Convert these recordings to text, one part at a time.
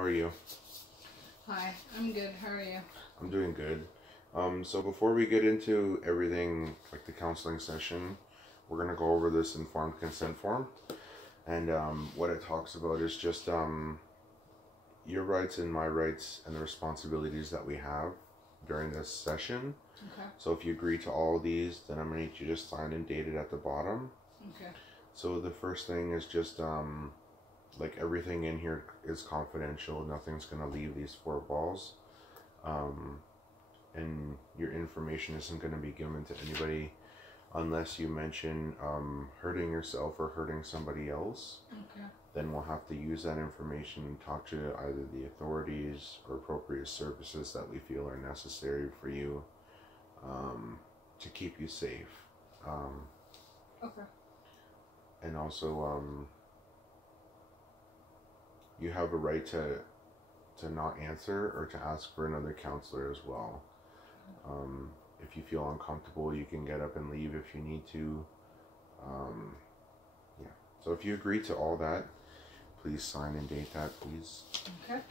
How are you? Hi, I'm good. How are you? I'm doing good. So before we get into everything like the counseling session, we're gonna go over this informed consent form, and what it talks about is just your rights and my rights and the responsibilities that we have during this session. Okay. So if you agree to all of these, then I'm gonna need you to just sign and date it at the bottom. Okay. So the first thing is just like everything in here is confidential. Nothing's gonna leave these four walls. And your information isn't going to be given to anybody unless you mention hurting yourself or hurting somebody else. Okay. Then we'll have to use that information and talk to either the authorities or appropriate services that we feel are necessary for you to keep you safe. Okay. And also, you have a right to not answer or to ask for another counselor as well. If you feel uncomfortable, you can get up and leave if you need to. Yeah. So if you agree to all that, please sign and date that, please. Okay.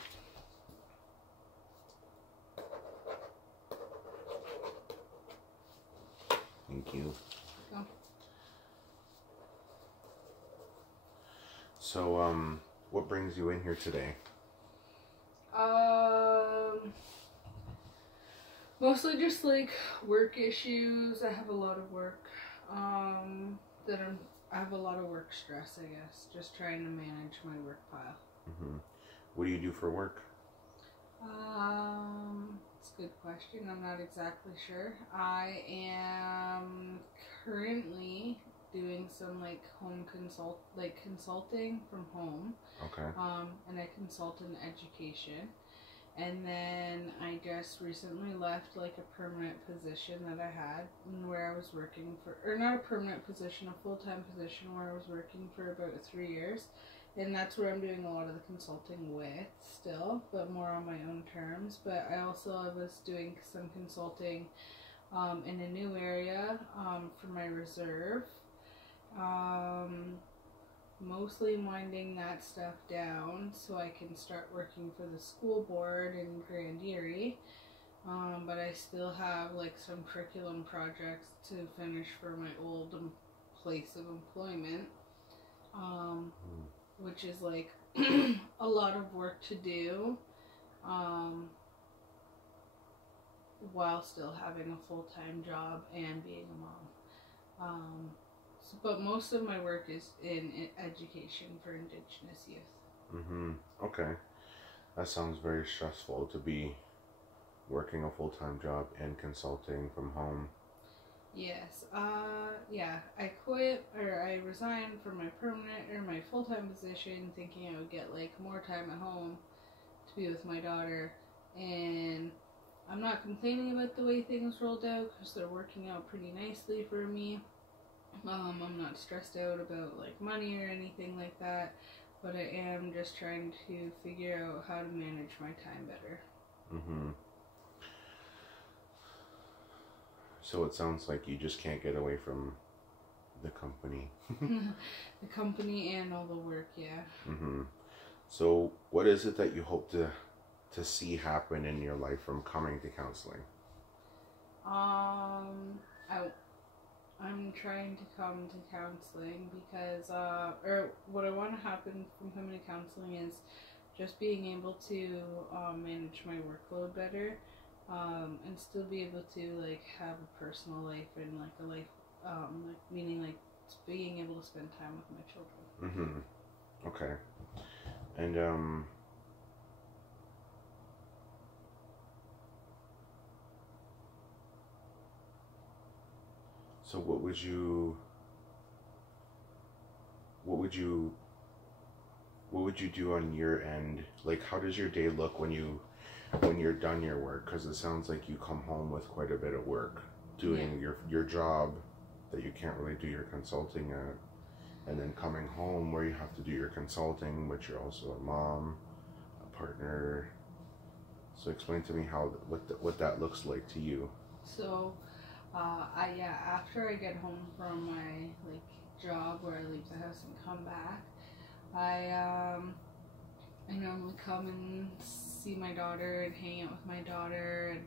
Thank you. Go. So, what brings you in here today? Mostly just like work issues. I have a lot of work. I have a lot of work stress, I guess. Just trying to manage my work pile. Mm-hmm. What do you do for work? It's a good question. I'm not exactly sure. I am currently doing some like consulting from home. Okay. And I consult in education. And then I just recently left like a permanent position that I had where I was working for, or not a permanent position, a full-time position where I was working for about 3 years. And that's where I'm doing a lot of the consulting with still, but more on my own terms. But I also was doing some consulting in a new area for my reserve. Mostly winding that stuff down so I can start working for the school board in Grand Erie. But I still have like some curriculum projects to finish for my old place of employment, which is like a lot of work to do while still having a full-time job and being a mom. But most of my work is in education for Indigenous youth. Mm-hmm. Okay. That sounds very stressful to be working a full-time job and consulting from home. Yes. Yeah. I quit, or I resigned from my permanent or my full-time position thinking I would get like more time at home to be with my daughter. And I'm not complaining about the way things rolled out because they're working out pretty nicely for me. I'm not stressed out about like money or anything like that, but I am just trying to figure out how to manage my time better. Mm-hmm. So it sounds like you just can't get away from the company. The company and all the work, yeah. Mm-hmm. So what is it that you hope to see happen in your life from coming to counseling? I'm trying to come to counseling because, or what I want to happen from coming to counseling is just being able to manage my workload better, and still be able to like have a personal life and like a life, like meaning like being able to spend time with my children. Mm-hmm. Okay. And so what would you do on your end? Like, how does your day look when you're done your work? Because it sounds like you come home with quite a bit of work doing your job that you can't really do your consulting at, and then coming home where you have to do your consulting, but you're also a mom, a partner. So explain to me what that looks like to you. So, after I get home from my like job where I leave the house and come back, I I normally come and see my daughter and hang out with my daughter, and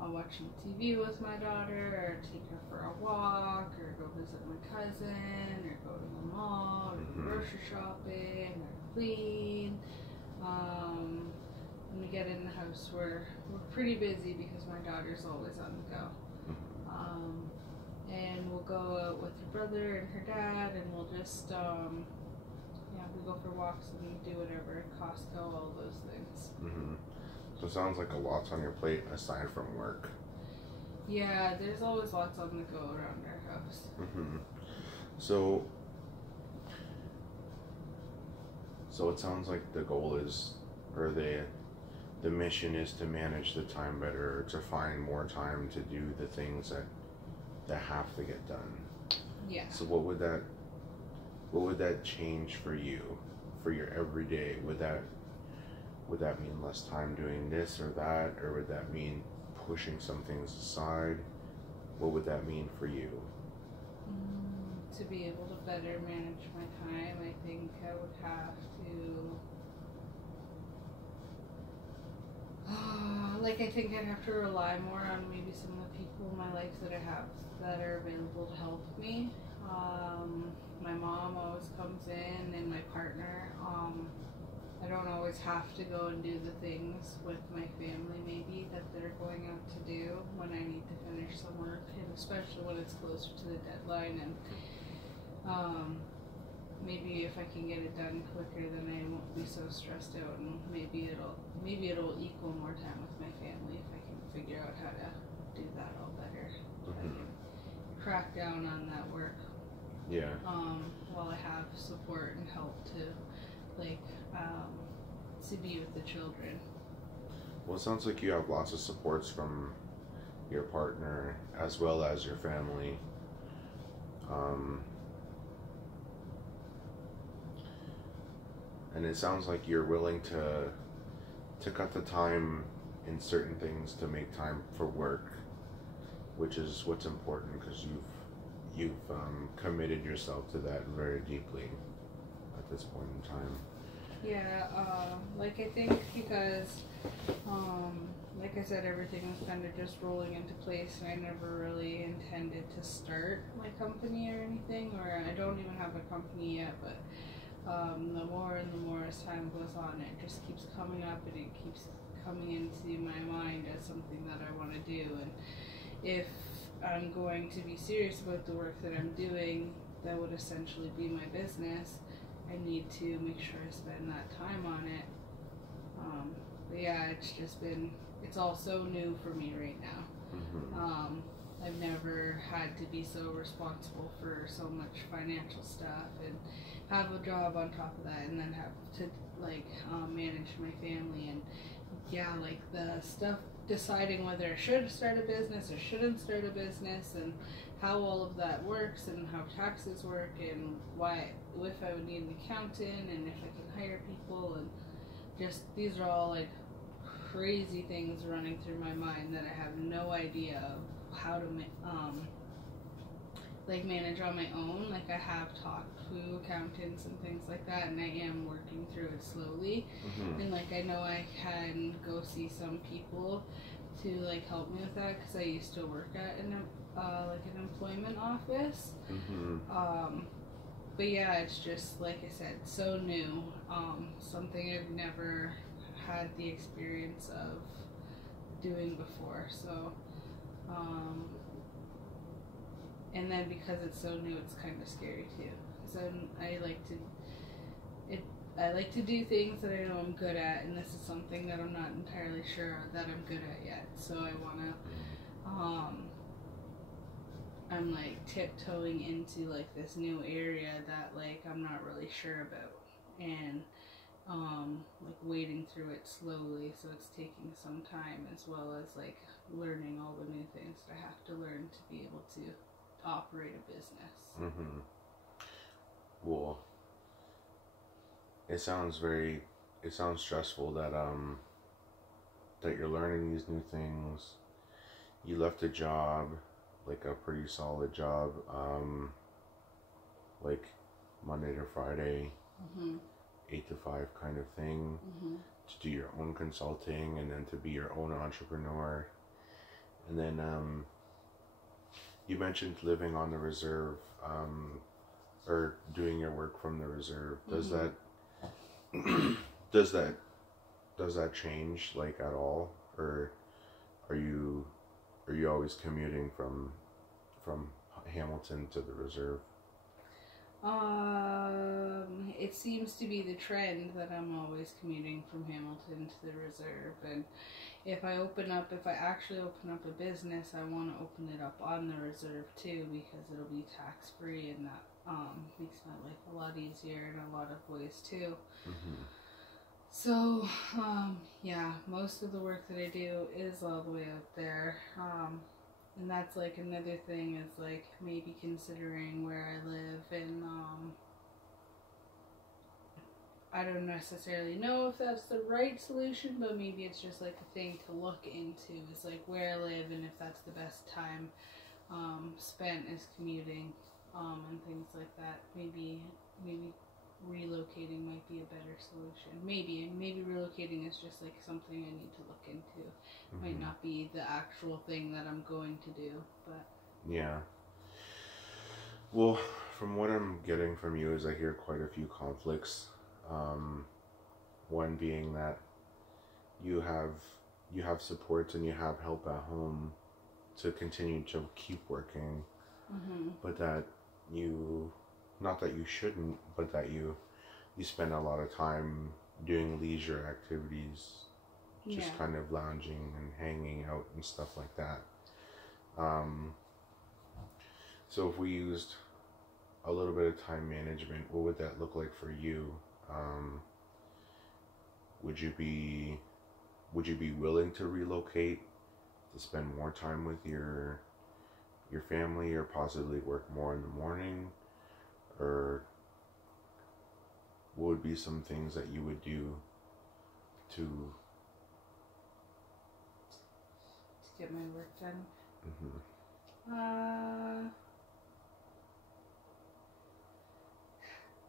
I'll watch some TV with my daughter, or take her for a walk, or go visit my cousin, or go to the mall, or go grocery shopping, or clean. When we get in the house, we're pretty busy because my daughter's always on the go. And we'll go out with her brother and her dad, and we'll just we go for walks and do whatever, Costco, all those things. So it sounds like a lot's on your plate aside from work. Yeah, there's always lots on the go around our house. So it sounds like the goal is, or the mission is to manage the time better, or to find more time to do the things that have to get done. Yeah. So what would that change for you, for your everyday? Would that mean less time doing this or that, or would that mean pushing some things aside? What would that mean for you? To be able to better manage my time, I think I would have to I think I'd have to rely more on maybe some of the people in my life that I have that are available to help me. My mom always comes in, and my partner. I don't always have to go and do the things with my family maybe that they're going out to do when I need to finish some work, and especially when it's closer to the deadline, and maybe if I can get it done quicker, then I won't be so stressed out, and maybe it'll equal more time with my family if I can figure out how to do that all better. I can crack down on that work. Yeah. While I have support and help to be with the children. Well, it sounds like you have lots of supports from your partner as well as your family. And it sounds like you're willing to cut the time in certain things to make time for work, which is what's important, because you've committed yourself to that very deeply at this point in time. Yeah, I think because, like I said, everything was kind of just rolling into place, and I never really intended to start my company or anything, or I don't even have a company yet, but the more and the more as time goes on, it just keeps coming up, and it keeps coming into my mind as something that I want to do. And if I'm going to be serious about the work that I'm doing, that would essentially be my business, I need to make sure I spend that time on it. But yeah, it's all so new for me right now. I've never had to be so responsible for so much financial stuff, and have a job on top of that, and then have to manage my family, and the stuff, deciding whether I should start a business or shouldn't start a business, and how all of that works, and how taxes work, and if I would need an accountant, and if I can hire people, and just these are all crazy things running through my mind that I have no idea of how to manage on my own. I have talked to accountants and things like that, and I am working through it slowly. And I know I can go see some people to help me with that, because I used to work at an employment office. But yeah, it's just, like I said, so new, something I've never had the experience of doing before. So and then because it's so new, it's kind of scary too, because I like to do things that I know I'm good at, and this is something that I'm not entirely sure that I'm good at yet. So I wanna I'm tiptoeing into this new area that I'm not really sure about, and wading through it slowly, so it's taking some time, as well as learning all the new things that I have to learn to be able to operate a business. Well, it sounds stressful that that you're learning these new things. You left a job, a pretty solid job, Monday to Friday, 8 to 5 kind of thing, Mm-hmm. to do your own consulting, and then to be your own entrepreneur. And then you mentioned living on the reserve, or doing your work from the reserve. Does Mm-hmm. that does that does that change like at all, or are you always commuting from Hamilton to the reserve? It seems to be the trend that I'm always commuting from Hamilton to the reserve, and if I actually open up a business, I want to open it up on the reserve too, because it'll be tax free, and that makes my life a lot easier in a lot of ways too. Mm-hmm. So, yeah, most of the work that I do is all the way out there. And that's like another thing is like maybe considering where I live, and I don't necessarily know if that's the right solution, but maybe it's just like a thing to look into is like where I live and if that's the best time spent is commuting and things like that. Maybe relocating might be a better solution. Maybe relocating is just like something I need to look into. Mm-hmm. Might not be the actual thing that I'm going to do, but Yeah. Well, from what I'm getting from you is I hear quite a few conflicts. One being that you have supports and you have help at home to continue to keep working, mm-hmm. but that you, not that you shouldn't, but that you spend a lot of time doing leisure activities, just Yeah. kind of lounging and hanging out and stuff like that. So if we used a little bit of time management, what would that look like for you? Would you be willing to relocate to spend more time with your family, or possibly work more in the morning? Or what would be some things that you would do to get my work done? Mm-hmm.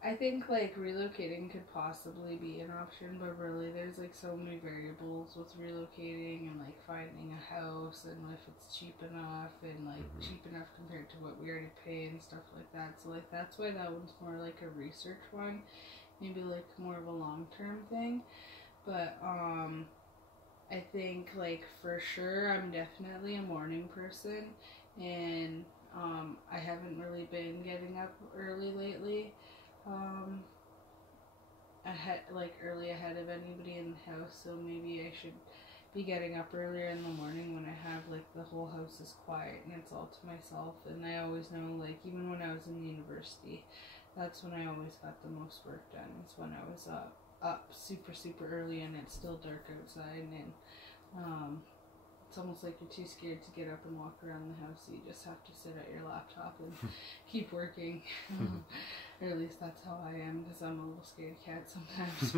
I think like relocating could possibly be an option, but really there's like so many variables with relocating and like finding a house and if it's cheap enough and like Mm-hmm. cheap enough compared to what we already pay and stuff like that. So like that's why that one's more like a research one, maybe like more of a long-term thing. But I think like for sure I'm definitely a morning person, and I haven't really been getting up early lately. Early ahead of anybody in the house, so maybe I should be getting up earlier in the morning when I have like the whole house is quiet and it's all to myself. And I always know, like even when I was in university, that's when I always got the most work done. It's when I was up super early and it's still dark outside, and it's almost like you're too scared to get up and walk around the house, so you just have to sit at your laptop and keep working. Or at least that's how I am, because I'm a little scared cat sometimes.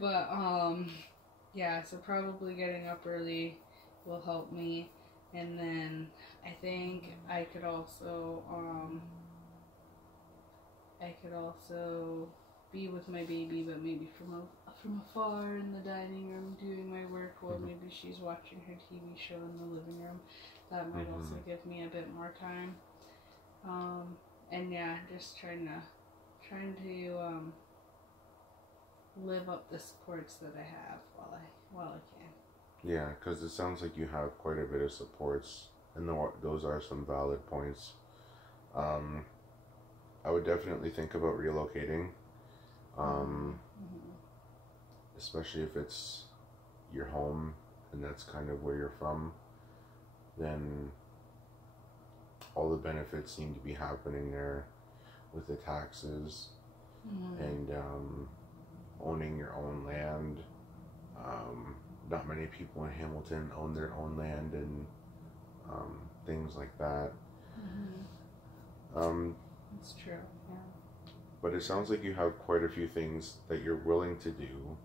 But yeah, so probably getting up early will help me. And then I think I could also be with my baby, but maybe from afar in the dining room doing my work, or maybe she's watching her TV show in the living room. That might also give me a bit more time. And yeah, just trying to live up the supports that I have while I can. Yeah, because it sounds like you have quite a bit of supports, and those are some valid points. I would definitely think about relocating, especially if it's your home and that's kind of where you're from. Then all the benefits seem to be happening there with the taxes and owning your own land. Not many people in Hamilton own their own land, and things like that. That's true, yeah. But it sounds like you have quite a few things that you're willing to do,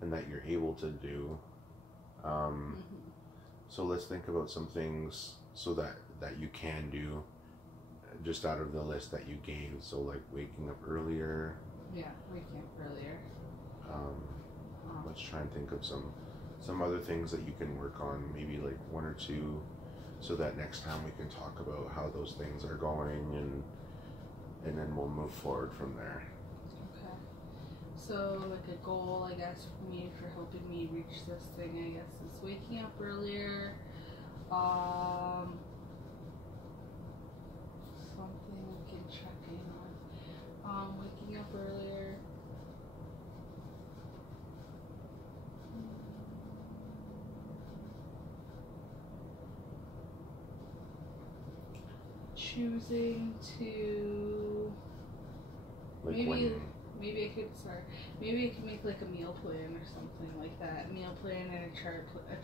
and that you're able to do. So let's think about some things so that you can do, just out of the list that you gave. So like waking up earlier. Yeah, waking up earlier. Let's try and think of some other things that you can work on. Maybe like one or two, so that next time we can talk about how those things are going, and then we'll move forward from there. Okay. So like a goal, I guess, for me for helping me reach this thing, I guess, is waking up earlier. Something we can check in on. Waking up earlier. Choosing to Like maybe I could make like a meal plan or something like that. Meal plan and a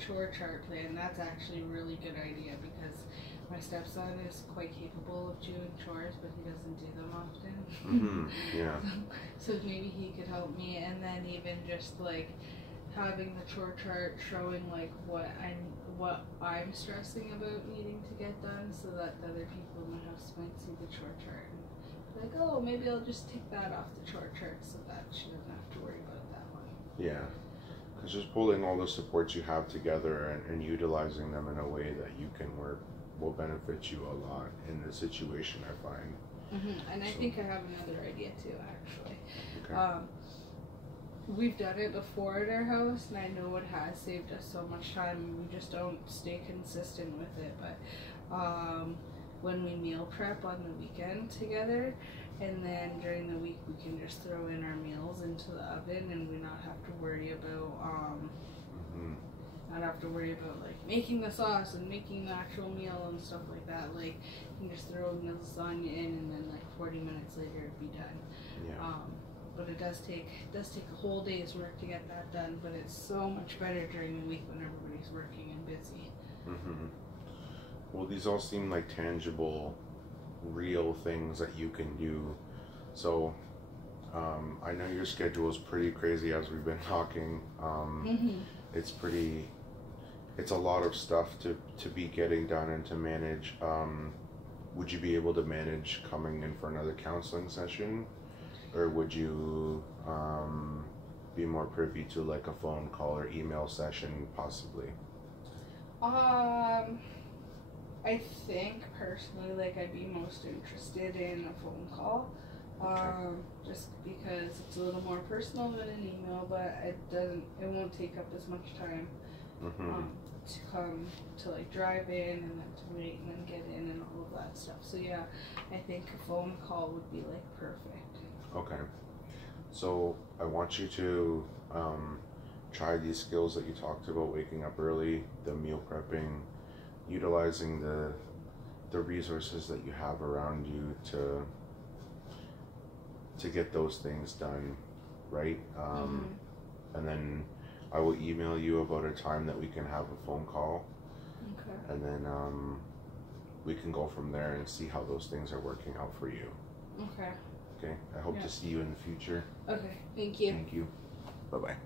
chore chart plan. That's actually a really good idea because my stepson is quite capable of doing chores, but he doesn't do them often. Yeah. So maybe he could help me, and then even just like having the chore chart showing like what I'm stressing about needing to get done, so that the other people in my house might see the chore chart and be like, oh, maybe I'll just take that off the chore chart so that she doesn't have to worry about that one. Yeah. Because just pulling all the supports you have together and utilizing them in a way that you can work will benefit you a lot in the situation, I find. And I think I have another idea too, actually. Okay. We've done it before at our house, and I know it has saved us so much time, and we just don't stay consistent with it. But when we meal prep on the weekend together, and then during the week we can just throw in our meals into the oven, and we not have to worry about like making the sauce and making the actual meal and stuff like that. Like you can just throw the lasagna in, and then like 40 minutes later it'd be done. Yeah. But it does take a whole day's work to get that done. But it's so much better during the week when everybody's working and busy. Well, these all seem like tangible, real things that you can do. So I know your schedule is pretty crazy as we've been talking. It's a lot of stuff to be getting done and to manage. Would you be able to manage coming in for another counseling session? Or would you be more privy to like a phone call or email session possibly? I think personally, like I'd be most interested in a phone call, just because it's a little more personal than an email, but it won't take up as much time to come to like drive in and then to wait and then get in and all of that stuff. So yeah, I think a phone call would be like perfect. Okay, so I want you to try these skills that you talked about: waking up early, the meal prepping, utilizing the resources that you have around you to get those things done, right? And then I will email you about a time that we can have a phone call. Okay. And then we can go from there and see how those things are working out for you. Okay. Okay, I hope to see you in the future. Okay, thank you. Thank you. Bye-bye.